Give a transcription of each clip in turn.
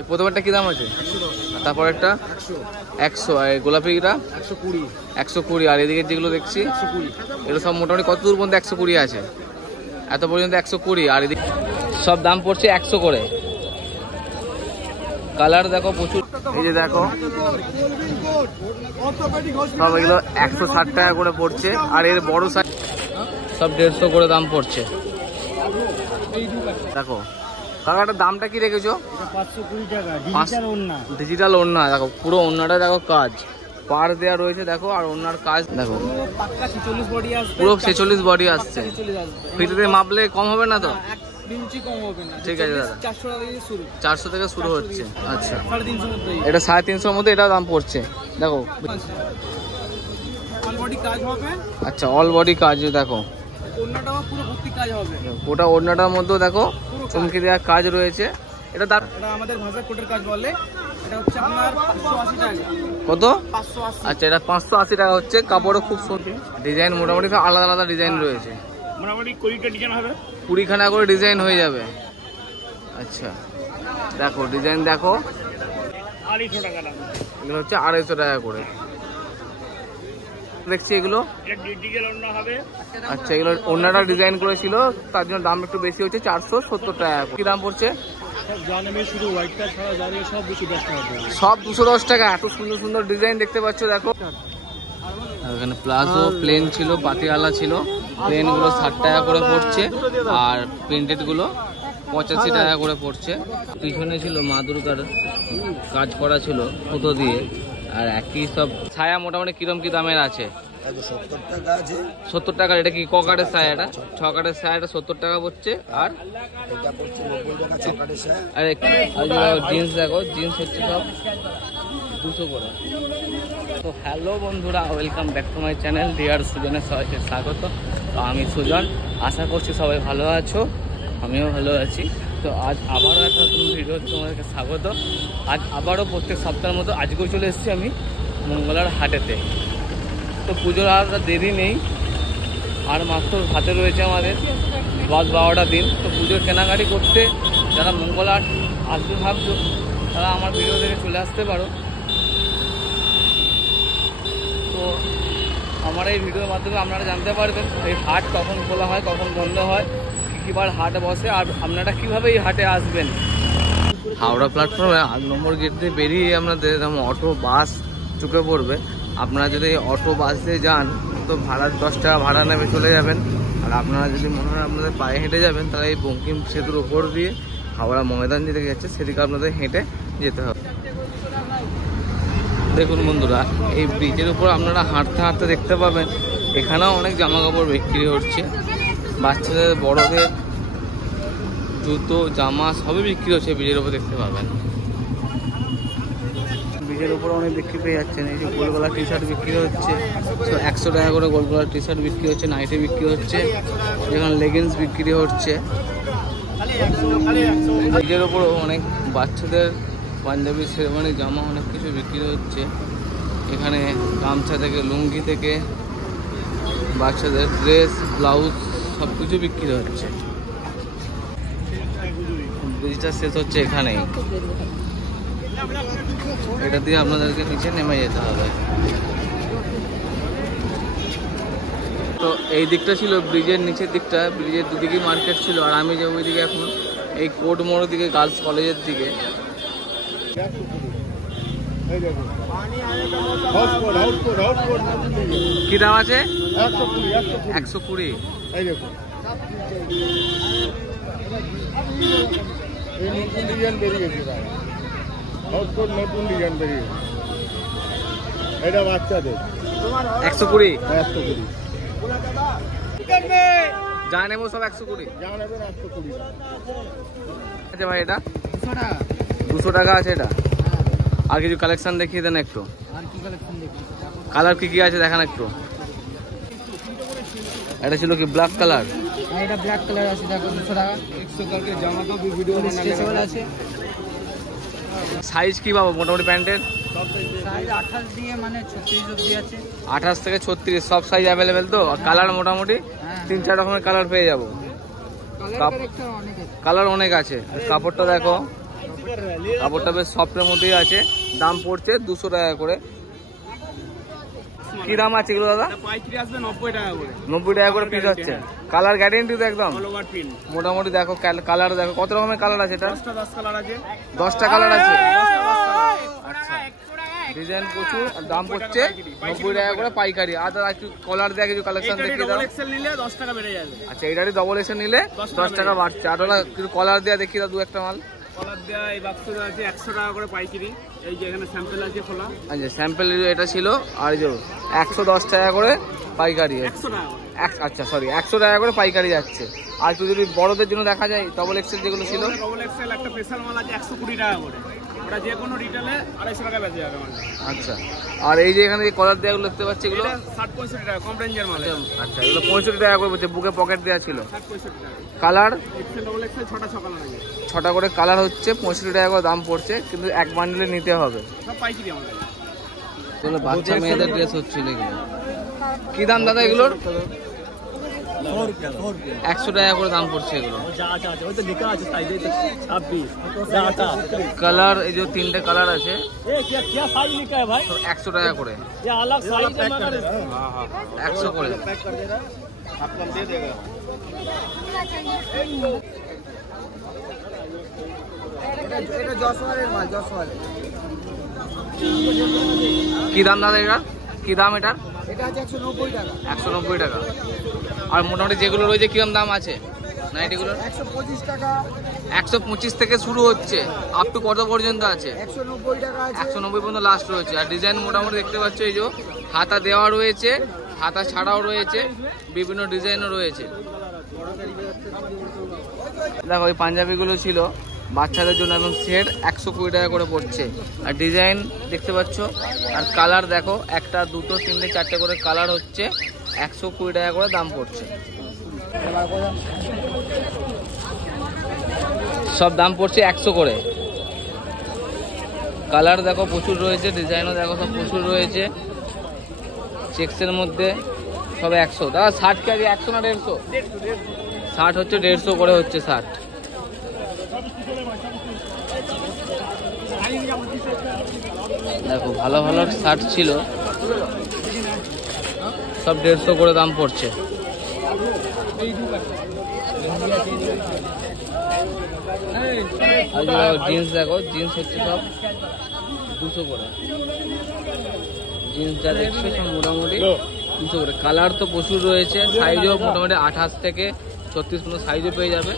এই প্রথমেরটা কি দাম আছে? তারপর একটা 100, আর গোলাপিটা 120, আর এদিকে যেগুলো দেখছি এগুলো সব মোটামুটি কত দূর পর্যন্ত 120 আছে? এত পর্যন্ত 120, আর এদিকে সব দাম পড়ছে 100 করে। কালার দেখো প্রচুর, এই যে দেখো সব এগুলো 160 টাকা করে পড়ছে, আর এর বড় সাইজ সব 150 করে দাম পড়ছে। দেখো কাকাটার দামটা কি রেখেছো? 520 টাকা ডিজিটাল ওড়না। দেখো পুরো ওড়নাটা দেখো কাজ পার দেওয়া রয়েছে, দেখো আর ওড়নার কাজ দেখো পাক্কা 46 বডি আসবে, পুরো 46 বডি আসছে। ফিতে মাপলে কম হবে না তো? ইঞ্চি কম হবে না। ঠিক আছে দাদা, 400 টাকা থেকে শুরু, 400 থেকে শুরু হচ্ছে। আচ্ছা 350 মধ্যে, এটা 350 মধ্যে এটা দাম পড়ছে। দেখো অল বডি কাজ হবে। আচ্ছা অল বডি কাজ, দেখো ওড়নাটাও পুরো ভর্তি কাজ হবে। ওটা ওড়নাটার মধ্যে দেখো চমকে দেওয়া কাজ রয়েছে। এটা এটা আমাদের ভাষা কোটের কাজ বলে। এটা হচ্ছে আপনার 580 টাকা। কত? 580। আচ্ছা এটা 580 টাকা হচ্ছে। কাপড়ও খুব সুন্দর, ডিজাইন মোটামুটি সব আলাদা আলাদা ডিজাইন রয়েছে, মোটামুটি 20টা ডিজাইন হবে, 20খানা করে ডিজাইন হয়ে যাবে। আচ্ছা দেখো ডিজাইন দেখো, 250 টাকা দাম। এগুলো হচ্ছে 250 টাকা করে দেখছি এগুলো। এটা ডিজিটাল ওড়না হবে। আচ্ছা এগুলো ওড়নাটা ডিজাইন করেছিল, তার জন্য দাম একটু বেশি হচ্ছে, 470 টাকা। কি দাম পড়ছে? শুধু হোয়াইটটা ছাড়া দাঁড়িয়ে সব 210 টাকা, সব 210 টাকা। এত সুন্দর সুন্দর ডিজাইন দেখতে পাচ্ছ দেখো। এখানে প্লাজো প্লেন ছিল, পাতিয়ালা ছিল, প্লেন গুলো 60 টাকা করে পড়ছে, আর প্রিন্টেড গুলো 85 টাকা করে পড়ছে। পিছনে ছিল মা দুর্গার কাজ করা ছিল সুতো দিয়ে, আর একই সব ছায়া মোটামুটি কিরম কি দামের আছে? 70 টাকা। এটা কি ককাটের ছায়া? এটা 6 কাটের ছায়া, এটা 70 টাকা পড়ছে। আর জিন্স দেখো, জিন্স হচ্ছে সব 200 করে। তো হ্যালো বন্ধুরা, welcome back to my channel deer সুজনের সবাইকে স্বাগত। তো আমি সুজন, আশা করছি সবাই ভালো আছো, আমিও ভালো আছি। তো আজ আবারও একটা নতুন ভিডিও তোমাদেরকে স্বাগত। আজ আবারও প্রত্যেক সপ্তাহের মতো আজকেও চলে এসেছি আমি মঙ্গলার হাটেতে। তো পুজোর আর দেরি নেই, আর মাত্র হাতে রয়েছে আমাদের 10-12টা দিন। তো পুজোর কেনাকাটি করতে যারা মঙ্গলার আসবে ভাবছো, তারা আমার ভিডিও দেখে চলে আসতে পারো। তো আমার এই ভিডিওর মাধ্যমে আপনারা জানতে পারবেন এই হাট কখন খোলা হয়, কখন বন্ধ হয়, কী বার হাট বসে, আর আপনারা কীভাবে এই হাটে আসবেন। হাওড়া প্ল্যাটফর্মে 8 নম্বর গেট দিয়ে বেরিয়ে আপনাদের অটো বাস চুকে পড়বে। আপনারা যদি অটো বাস দিয়ে যান তো ভাড়া 10 টাকা ভাড়া নেবে, চলে যাবেন। আর আপনারা যদি মনে হয় আপনাদের পায়ে হেঁটে যাবেন, তাহলে এই বঙ্কিম সেতুর উপর দিয়ে হাওড়া ময়দান যেদিকে যাচ্ছে সেদিকে আপনাদের হেঁটে যেতে হবে। দেখুন বন্ধুরা, এই ব্রিজের উপর আপনারা হাঁটতে হাঁটতে দেখতে পাবেন এখানেও অনেক জামা কাপড় বিক্রি হচ্ছে, বাচ্চাদের বড়দের জুতো জামা সবই বিক্রি হচ্ছে ব্রিজের উপর, দেখতে পাবেন। ব্রিজের উপর অনেক বিক্রি পেয়ে যাচ্ছেন। এই যে গোলগলা টি শার্ট বিক্রি হচ্ছে 100 টাকা করে, গোলগলা টি শার্ট বিক্রি হচ্ছে, নাইটি বিক্রি হচ্ছে, যেখানে লেগিংস বিক্রি হচ্ছে। ব্রিজের উপর অনেক বাচ্চাদের পাঞ্জাবি শেরওয়ানি জামা অনেক কিছু বিক্রি হচ্ছে। এখানে গামছা থেকে লুঙ্গি থেকে বাচ্চাদের ড্রেস ব্লাউজ সব কিছু বিক্রি হচ্ছে। ব্রিজটা শেষ হচ্ছে এখানেই, এটা দিয়ে আপনাদেরকে নিচে নেমে যেতে হবে। তো এই দিকটা ছিল ব্রিজের নিচের দিকটা, ব্রিজের দুদিকেই মার্কেট ছিল। আর আমি যাবো ওইদিকে এখন এই কোর্ট মোড়ের দিকে, গার্লস কলেজের দিকে। কি দাম আছে? 120। নতুন ডিজাইন বেরিয়েছে, নতুন ডিজাইন বেরিয়েছে। এটা বাচ্চাদের 120। 120 যা নেবো সব 120। যা নেবেন 120 আচ্ছা ভাই, এটা 200 টাকা আছে। এটা আর কিছু কালেকশন দেখিয়ে দেন একটু। কালার কি কি আছে দেখান একটু। এটা ছিল কি ব্ল্যাক কালার? এটা ব্ল্যাক কালার আছে, দেখো 200 টাকা। 100 টাকা জামা তো ভিডিও স্পেশাল আছে। সাইজ কি পাবো মোটামুটি প্যান্টের? সাইজ 28 দিয়ে মানে 36 অবধি আছে। 28 থেকে 36 সব সাইজ অ্যাভেলেবেল। তো কালার মোটামুটি 3-4 রকমের কালার পেয়ে যাবো। কালার অনেক আছে। কাপড়টা দেখো, কাপড়টা বেশ সফটের মধ্যেই আছে। দাম পড়ছে 200 টাকা করে। কি দাম আছে এগুলো দাদা? পাইকারি আসবে 90 টাকা করে। 90 টাকা করে পিস হচ্ছে। কালার গ্যারেন্টি তো একদম মোটামুটি। দেখো কালার দেখো কত রকমের কালার আছে। এটা 10 কালার আছে। 10টা কালার আছে। আচ্ছা, ডিজাইন প্রচুর। দাম পড়ছে 90 টাকা করে পাইকারি। আর দাদা একটু কলার দেওয়া কিছু কালেকশন দেখিয়ে দাও। নিলে 10 টাকা বেড়ে যাবে। আচ্ছা, এটারই ডবল এক্সেল নিলে 10 টাকা বাড়ছে। আর দাদা কিছু কলার দেওয়া দেখিয়ে দাও দু একটা মাল। কলার দেওয়া এই বাক্সটা আছে 100 টাকা করে পাইকারি। এই যে এখানে স্যাম্পল আছে খোলা। আচ্ছা, স্যাম্পল এটা ছিল। আর যে 110 টাকা করে পাইকারি। 100 টাকা। আচ্ছা সরি, 100 টাকা করে পাইকারি যাচ্ছে। আর একটু যদি বড়দের জন্য দেখা যায় ডবল এক্সেল যেগুলো ছিল। ডবল এক্সেল একটা স্পেশাল মাল আছে 120 টাকা করে। ওটা যে কোনো রিটেলে 250 টাকা বেচে যাবে মানে। আচ্ছা, আর এই যে এখানে যে কলার দেওয়াগুলো দেখতে পাচ্ছি এগুলো 60-65 টাকা কম রেঞ্জের মাল। আচ্ছা, এগুলো 65 টাকা করে বলছে। বুকে পকেট দেওয়া ছিল। 60-65 টাকা। কালার এক্সেল ডবল এক্সেল 6টা কালার আছে। 6টা করে কালার হচ্ছে 65 টাকা করে দাম পড়ছে। কিন্তু এক বান্ডেলে নিতে হবে। সব পাইকারি আমাদের। এগুলো বাচ্চা মেয়েদের ড্রেস হচ্ছিল এগুলো। কি দাম দাদা এগুলোর? 100 টাকা করে দাম পড়ছে এগুলো। কালার এই যে 3টে কালার আছে 100 টাকা করে। 100 করে। কি দাম দাদা এটা? কি দাম এটা? এটা আছে 190 টাকা। 190 টাকা। আর মোটামুটি যেগুলো রয়েছে কিরকম দাম আছে নাইটিগুলোর? 125 টাকা। 125 থেকে শুরু হচ্ছে। আপ টু কত পর্যন্ত আছে? 190 টাকা আছে। 190 পর্যন্ত লাস্ট রয়েছে। আর ডিজাইন মোটামুটি দেখতে পাচ্ছ এই যে হাতা দেওয়া রয়েছে, হাতা ছাড়াও রয়েছে, বিভিন্ন ডিজাইনও রয়েছে। দেখো এই পাঞ্জাবিগুলো ছিল বাচ্চাদের জন্য এবং সেট 120 টাকা করে পড়ছে। আর ডিজাইন দেখতে পাচ্ছ। আর কালার দেখো 1টা 2টো 3টে 4টে করে কালার হচ্ছে 120 টাকা করে দাম পড়ছে। সব দাম পড়ছে 100 করে। কালার দেখো প্রচুর রয়েছে, ডিজাইনও দেখো সব প্রচুর রয়েছে। চেক্সের মধ্যে সব 100। দাদা 60 কেজি 100 না 150? 60 হচ্ছে 150 করে হচ্ছে 60। দেখো ভালো ভালো শার্ট ছিল সব 150 করে দাম পড়ছে। জিন্স দেখো, জিন্স হচ্ছে সব 200 করে। জিন্স যা দেখছো সব মোটামুটি 200 করে। কালার তো প্রচুর রয়েছে, সাইজও মোটামুটি 28 থেকে 36 পর্যন্ত সাইজও পেয়ে যাবে।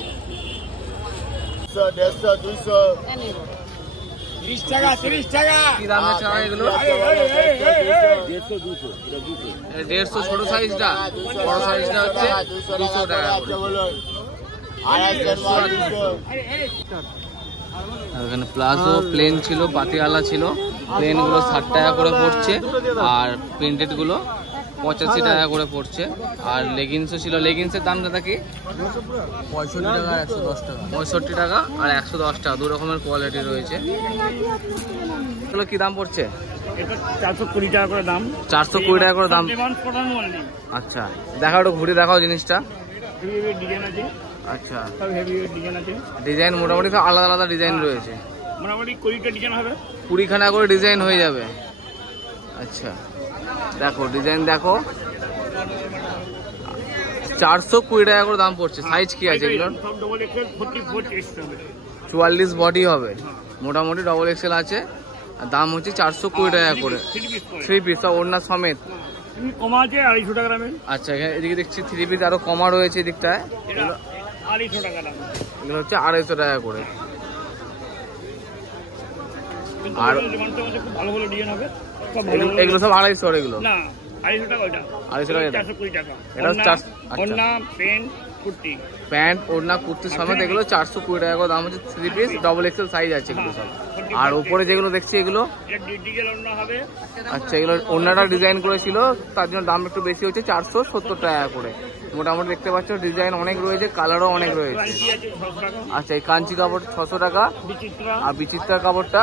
30 টাকা 30 টাকা। কি দাম আছে এগুলো? 150 ছোট সাইজটা, বড় সাইজটা হচ্ছে 200 টাকা করে। এখানে প্লাজো প্লেন ছিল, পাতিয়ালা ছিল। প্লেন গুলো 60 টাকা করে পড়ছে আর প্রিন্টেড গুলো 85 টাকা করে পড়ছে। আর লেগিংসও ছিল। লেগিংসের দাম দাদা কি? 65 টাকা 110 টাকা। 65 টাকা আর 110 টাকা, দু রকমের কোয়ালিটি রয়েছে। এগুলো কি দাম পড়ছে? এটা 420 টাকা করে দাম। 420 টাকা করে দাম। আচ্ছা, দেখাও একটু ঘুরে দেখাও জিনিসটা। ডিজাইন আছে। আচ্ছা, সব হেভি ডিজাইন আছে। ডিজাইন মোটামুটি সব আলাদা আলাদা ডিজাইন রয়েছে। মোটামুটি 20টা ডিজাইন হবে। 20খানা করে ডিজাইন হয়ে যাবে। আচ্ছা, দেখো ডিজাইন দেখো 420 টাকা করে দাম পড়ছে। সাইজ কি আছে এগুলোর? সব ডবল এক্সেল 44 টেক্সট হবে। 44 বডি হবে। মোটামুটি ডবল এক্সেল আছে। আর দাম হচ্ছে 420 টাকা করে। 3 পিস সব ওড়না সমেত। কমা আছে 250 টাকা দামে। আচ্ছা, এদিকে দেখছি 3 পিস আরো কমা রয়েছে এদিকটায়। এটা 250 টাকা দাম। এগুলো হচ্ছে 250 টাকা করে। আর খুব ভালো ভালো ডিজাইন হবে। এগুলো সব 250 এগুলো না 250 টাকা ওইটা। 250 টাকা। 420 টাকা। এটা ওড়না প্যান্ট কুর্তি। প্যান্ট ওড়না কুর্তি সমেত এগুলো 420 টাকা করে দাম হচ্ছে। 3 পিস ডবল এক্সেল সাইজ আছে এগুলো সব। আর উপরে যেগুলো দেখছি এগুলো আচ্ছা, এগুলো ওড়নাটা ডিজাইন করেছিল তার জন্য দাম একটু বেশি হচ্ছে 470 টাকা করে। মোটামুটি দেখতে পাচ্ছ ডিজাইন অনেক রয়েছে, কালারও অনেক রয়েছে। আচ্ছা, এই কাঞ্চি কাপড় 600 টাকা আর বিচিত্রার কাপড়টা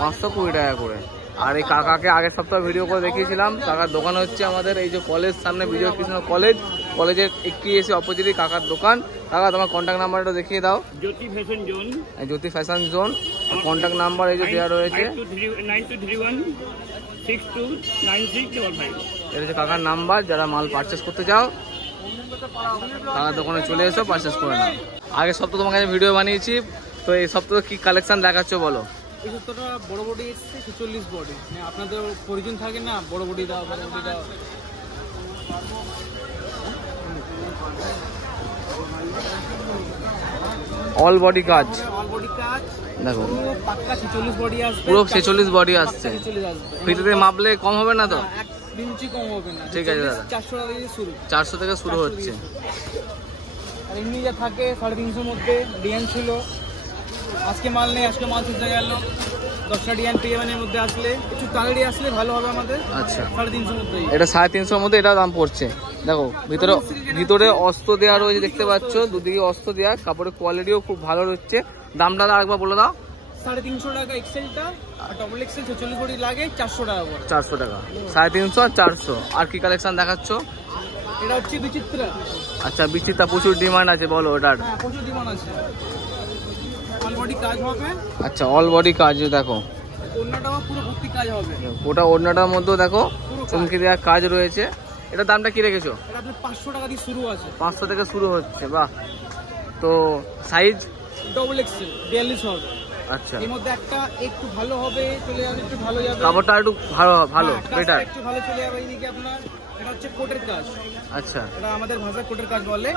520 টাকা করে। আর এই কাকাকে আগের সপ্তাহে ভিডিও করে দেখিয়েছিলাম। কাকার দোকান হচ্ছে আমাদের এই যে কলেজ সামনে, বিজয় কৃষ্ণ কলেজ, কলেজের একটি এসে অপোজিটে কাকার দোকান। কাকা তোমার কন্ট্যাক্ট নাম্বারটা দেখিয়ে দাও। জ্যোতি ফ্যাশন জোন, জ্যোতি ফ্যাশন জোন। কন্ট্যাক্ট নাম্বার এই যে দেওয়া রয়েছে, 9231629655। এটা হচ্ছে কাকার নাম্বার। যারা মাল পারচেস করতে চাও কাকার দোকানে চলে এসো, পারচেস করে নাও। আগের সপ্তাহ তোমার কাছে ভিডিও বানিয়েছি, তো এই সপ্তাহে কি কালেকশন দেখাচ্ছ বলো? এই সপ্তাহটা বড় বডি এসছে 46 বডি, মানে আপনাদের পরিজন থাকে না বড় বডি দাও বড় বডি দাও। অল বডি কাজ, অল বডি কাজ দেখো পুরো পাক্কা 46 বডি আসবে, পুরো 46 বডি আসছে। 46 আসবে, ফিতে মাপলে কম হবে না তো? 1 ইঞ্চি কম হবে না। ঠিক আছে দাদা, 400 টাকা দিয়ে শুরু, 400 থেকে শুরু হচ্ছে। আর এমনি যা থাকে 350 মধ্যে ডিজাইন ছিল। আজকে মাল নেই, আজকে মাল শেষ হয়ে গেল। 10টা ডিজাইন পেয়ে যাবেন এর মধ্যে। আসলে একটু তাড়াতাড়ি আসলে ভালো হবে আমাদের। আচ্ছা, 350 মধ্যে এটা 350 এর মধ্যে এটা দাম পড়ছে। দেখো ভিতরে ভিতরে অস্ত্র দেওয়া রয়েছে, দেখতে পাচ্ছ দুদিকে অস্ত্র দেওয়া। কাপড়ের কোয়ালিটিও খুব ভালো হচ্ছে। দামটা আরেকবার বলে দাও। 350 টাকা এক্সেলটা, আর ডবল এক্সেল 46 বডি লাগে 400 টাকা করে। 400 টাকা, 350 আর 400। আর কি কালেকশন দেখাচ্ছ? এটা হচ্ছে বিচিত্রা। আচ্ছা, বিচিত্রা প্রচুর ডিমান্ড আছে, বলো ওটার। হ্যাঁ, প্রচুর ডিমান্ড আছে। অল বডি কাজ হবে। আচ্ছা, অল বডি কাজ। দেখো ওড়নাটাও পুরো ভর্তি কাজ হবে। ওটা ওড়নাটার মধ্যে দেখো চমকে দেওয়া কাজ রয়েছে। এটা দামটা কি রেখেছো? এটা আপনার 500 টাকা দিয়ে শুরু আছে। 500 থেকে শুরু হচ্ছে, বাহ। তো সাইজ ডবল এক্সেল 42 হবে। আচ্ছা, এর মধ্যে একটা একটু ভালো হবে, চলে যাবে, একটু ভালো যাবে। কাপড়টা একটু ভালো ভালো হ্যাঁ, কাজটা বেটার। একটু ভালো চলে যাবে। এইদিকে আপনার এটা হচ্ছে কোটের কাজ। আচ্ছা, এটা আমাদের ভাষায় কোটের কাজ বলে।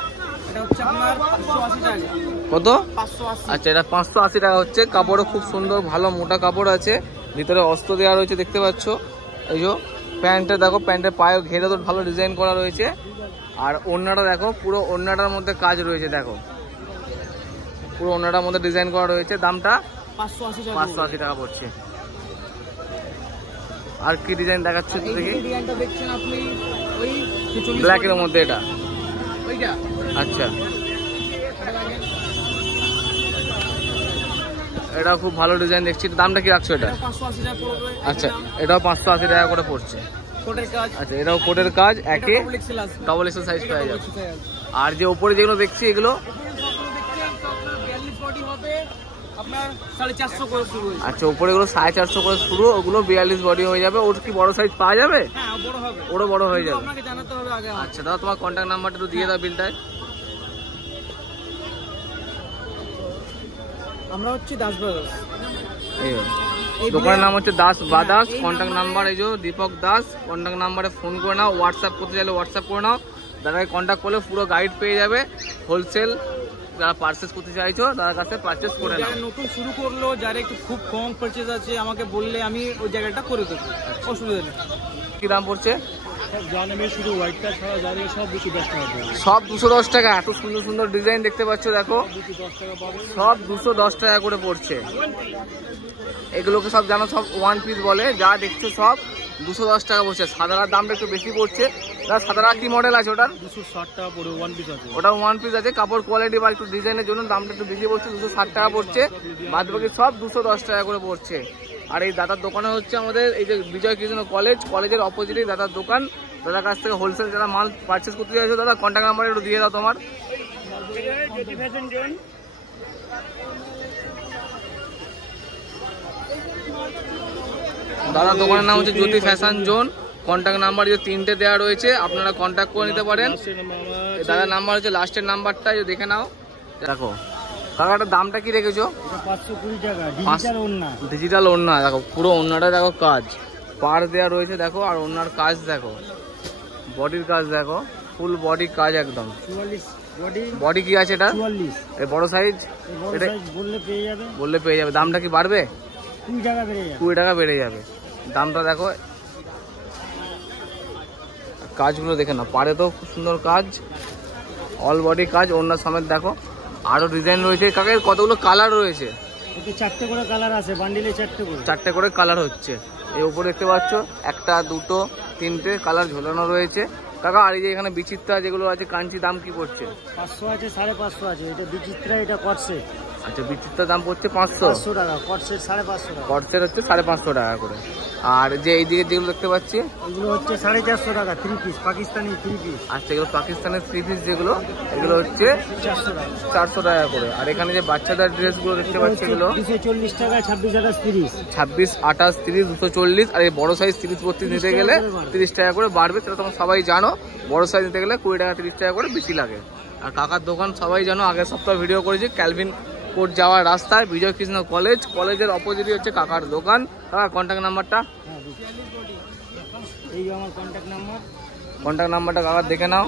এটা হচ্ছে আপনার 580 টাকা। কত? 580। আচ্ছা, এটা 580 টাকা হচ্ছে। কাপড়ও খুব সুন্দর, ভালো মোটা কাপড় আছে। ভিতরে অস্ত্র দেওয়া রয়েছে, দেখতে পাচ্ছ। এই যে প্যান্টটা দেখো, প্যান্টের পায়ে ঘেরে তো ভালো ডিজাইন করা রয়েছে। আর ওড়নাটা দেখো, পুরো ওড়নাটার মধ্যে কাজ রয়েছে। দেখো পুরো ওড়নাটার মধ্যে ডিজাইন করা রয়েছে। দামটা 580 টাকা। 580 টাকা পড়ছে। আর কি ডিজাইন দেখাচ্ছে এই দেখি? ডিজাইনটা দেখছেন আপনি, ওই 46 ব্ল্যাকের মধ্যে এটা। ওইটা আচ্ছা, এটা খুব ভালো ডিজাইন দেখছি। দামটা কি রাখছো এটা? 580 টাকা পড়বে। আচ্ছা, এটাও 580 টাকা করে পড়ছে। কোটের কাজ। আচ্ছা, এটাও কোটের কাজ, একে ডবল এক্সেল আসবে। ডবল এক্সেল সাইজ পাওয়া যাবে। এক্সেল আসবে। আর যে উপরে যেগুলো দেখছি এগুলো, আপনার 450 করে শুরু হয়েছে। আচ্ছা উপরে এগুলো 450 করে শুরু, ওগুলো 42 বডি হয়ে যাবে। ওর কি বড় সাইজ পাওয়া যাবে? হ্যাঁ, বড় হবে। ওরও বড় হয়ে যাবে। আপনাকে জানাতে হবে আগে। আচ্ছা দাদা, তোমার কন্ট্যাক্ট নাম্বারটা একটু দিয়ে দাও বিলটায়। আমরা হচ্ছে দাস ব্রাদার্স। এই দোকানের নাম হচ্ছে দাস ব্রাদার্স। কন্ট্যাক্ট নাম্বার এই যে দীপক দাস। কন্ট্যাক্ট নাম্বারে ফোন করে নাও, হোয়াটসঅ্যাপ করতে চাইলে হোয়াটসঅ্যাপ করে নাও। দাদাকে কন্ট্যাক্ট করলে পুরো গাইড পেয়ে যাবে। হোলসেল যারা পারচেস করতে চাইছো তাদের কাছে পারচেস করে নাও। যারা নতুন শুরু করলো, যারা একটু খুব কম পারচেজ আছে, আমাকে বললে আমি ওই জায়গাটা করে দেবো, অসুবিধা নেই। কি দাম পড়ছে? জানাবে শুধু হোয়াইটটা ছাড়া জানিয়ে সব 210 টাকা পড়বে। সব 210 টাকা। এত সুন্দর সুন্দর ডিজাইন দেখতে পাচ্ছ, দেখো 210 টাকা পাবে। সব 210 টাকা করে পড়ছে। এগুলোকে সব জানো, সব ওয়ান পিস বলে। যা দেখছো সব 210 টাকা পড়ছে। সাদার দামটা একটু বেশি পড়ছে। সাদারা কি মডেল আছে ওটার? 260 টাকা পড়বে, ওয়ান পিস আছে। ওটা ওয়ান পিস আছে। কাপড় কোয়ালিটি বা একটু ডিজাইনের জন্য দামটা একটু বেশি পড়ছে, 260 টাকা পড়ছে। বাদ বাকি সব 210 টাকা করে পড়ছে। আর এই দাদার দোকানে হচ্ছে আমাদের এই যে বিজয় কৃষ্ণ কলেজের অপোজিটে দাদার দোকান। দাদার কাছ থেকে হোলসেল যারা মাল পারচেস করতে চাইছো, দাদা কন্ট্যাক্ট নাম্বার একটু দিয়ে দাও তোমার। দাদার দোকানের নাম হচ্ছে জ্যোতি ফ্যাশন জোন। কন্ট্যাক্ট নাম্বার যে 3টে দেওয়া রয়েছে, আপনারা কন্ট্যাক্ট করে নিতে পারেন। দাদার নাম্বার হচ্ছে লাস্টের নাম্বারটা, দেখে নাও। দেখো কাকাটার দামটা কি রেখেছো? 520 টাকা ডিজিটাল ওড়না। ডিজিটাল ওড়না দেখো, পুরো ওড়নাটা দেখো কাজ পার দেওয়া রয়েছে দেখো। আর ওড়নার কাজ দেখো, বডির কাজ দেখো, ফুল বডি কাজ একদম। 44 বডি। বডি কি আছে এটা? 44। এই বড় সাইজ এটা বললে পেয়ে যাবে। বললে পেয়ে যাবে। দামটা কি বাড়বে? 20 টাকা বেড়ে যাবে। 20 টাকা বেড়ে যাবে। দামটা দেখো, কাজগুলো দেখে না, পারে তো খুব সুন্দর কাজ, অল বডি কাজ, ওড়না সমেত দেখো। আরো ডিজাইন রয়েছে। কাকের কতগুলো কালার রয়েছে? এতে 4টে করে কালার আছে, বান্ডিলে 4টে করে। 4টে করে কালার হচ্ছে। এই উপরে দেখতে পাচ্ছ 1, 2, 3টে কালার ঝোলানো রয়েছে। কাকা আর এই যে এখানে বিচিত্রা যেগুলো আছে কাঞ্চি, দাম কি পড়ছে? 500 আছে, 550 আছে। এটা বিচিত্রা, এটা কটসে। আচ্ছা, বিচিত্রার দাম পড়ছে 500 টাকা, কটসেট 550 টাকা, কটসের হচ্ছে 550 টাকা করে। আর যে এইদিকে যেগুলো দেখতে পাচ্ছি এগুলো হচ্ছে 450 টাকা 3 পিস, পাকিস্তানি 3 পিস। আচ্ছা, এগুলো পাকিস্তানের 3 পিস যেগুলো, এগুলো হচ্ছে 400 টাকা, 400 টাকা করে। আর এখানে যে বাচ্চাদের ড্রেসগুলো দেখতে পাচ্ছি এগুলো 240 টাকা, 26 28 30, 26, 28, 30, 240। আর এই বড় সাইজ 30 32 নিতে গেলে 30 টাকা করে বাড়বে, সেটা তোমরা সবাই জানো। বড় সাইজ নিতে গেলে 20 টাকা 30 টাকা করে বেশি লাগে। আর কাকার দোকান সবাই জানো, আগের সপ্তাহে ভিডিও করেছি, ক্যালভিন কোর্ট যাওয়ার রাস্তায় বিজয় কৃষ্ণ কলেজের অপোজিটই হচ্ছে কাকার দোকান। কাকার কন্ট্যাক্ট নাম্বারটা? এই আমার কন্ট্যাক্ট নাম্বার। কন্ট্যাক্ট নাম্বারটা কাকার দেখে নাও।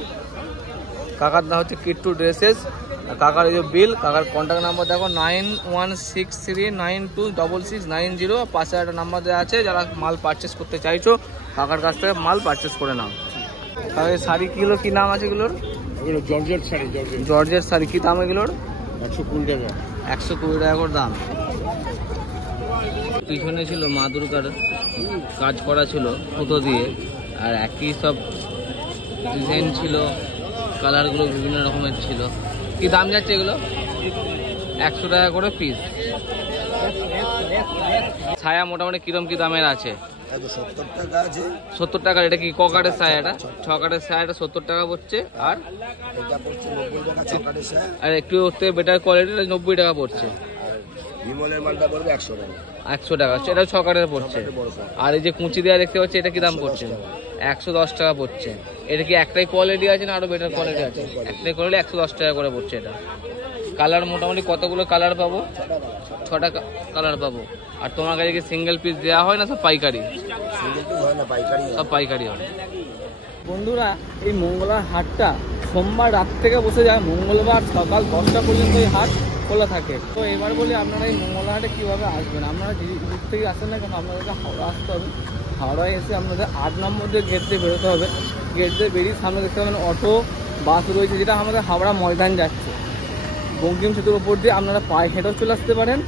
কাকার নাম হচ্ছে কিট্টু ড্রেসেস। আর কাকার এই যে বিল, কাকার কন্ট্যাক্ট নাম্বার দেখো 9163926690। পাশে একটা নাম্বার দেওয়া আছে, যারা মাল পারচেস করতে চাইছো কাকার কাছ থেকে মাল পারচেস করে নাও। তাহলে শাড়ি কিলো কি নাম আছে এগুলোর? এগুলো জর্জেট শাড়ি, জর্জের শাড়ি কি দাম এগুলোর? 120 টাকা। 120 টাকা করে দাম। পিছনে ছিল মা দুর্গার কাজ করা ছিল সুতো দিয়ে, আর একই সব ডিজাইন ছিল, কালারগুলো বিভিন্ন রকমের ছিল। কি দাম যাচ্ছে এগুলো? 100 টাকা করে পিস। ছায়া মোটামুটি কিরম কি দামের আছে? 70 টাকা আছে। 70 টাকা। এটা কি ককাটের ছায়াটা? ছকাটের ছায়াটা 70 টাকা পড়ছে। আর এটা পড়ছে 90 টাকা চকাটের ছায়া। আর একটু ওতে বেটার কোয়ালিটির 90 টাকা পড়ছে। বিমলের মালটা পড়বে 100 টাকা। 100 টাকা, এটা ছকাটের পড়ছে। আর এই যে কুচি দেওয়া দেখতে পাচ্ছি, এটা কি দাম পড়ছে? 110 টাকা পড়ছে। এটা কি একটাই কোয়ালিটি আছে না আরো বেটার কোয়ালিটি আছে? একটাই কোয়ালিটি 110 টাকা করে পড়ছে এটা। কালার মোটামুটি কতগুলো কালার পাবো? 6টা কালার পাবো। আর তোমার কাছে কি সিঙ্গেল পিস দেওয়া হয় না সব পাইকারি? সব পাইকারি হয়। বন্ধুরা, এই মঙ্গলবার হাটটা সোমবার রাত থেকে বসে যায়, মঙ্গলবার সকাল 10টা পর্যন্ত এই হাট খোলা থাকে। তো এবার বলি আপনারা এই মঙ্গলবার হাটে কীভাবে আসবেন? আপনারা যে দিক থেকে আসেন না কেন, আপনাদেরকে হাওড়া আসতে হবে। হাওড়ায় এসে আপনাদের 8 নম্বর দিয়ে গেট দিয়ে বেরোতে হবে। গেট দিয়ে বেরিয়ে সামনে দেখতে পাবেন অটো বাস রয়েছে, যেটা আমাদের হাওড়া ময়দান যাচ্ছে। বঙ্কিম সেতুর ওপর দিয়ে আপনারা পায়ে হেঁটেও চলে আসতে পারেন,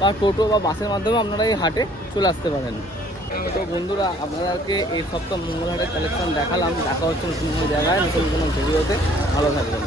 বা টোটো বা বাসের মাধ্যমে আপনারা এই হাটে চলে আসতে পারেন। তো বন্ধুরা, আপনাদেরকে এই সপ্তাহ মঙ্গল হাটের কালেকশন দেখালাম। দেখা হচ্ছে নতুন কোনো জায়গায়, নতুন কোনো ভিডিওতে। ভালো থাকবেন।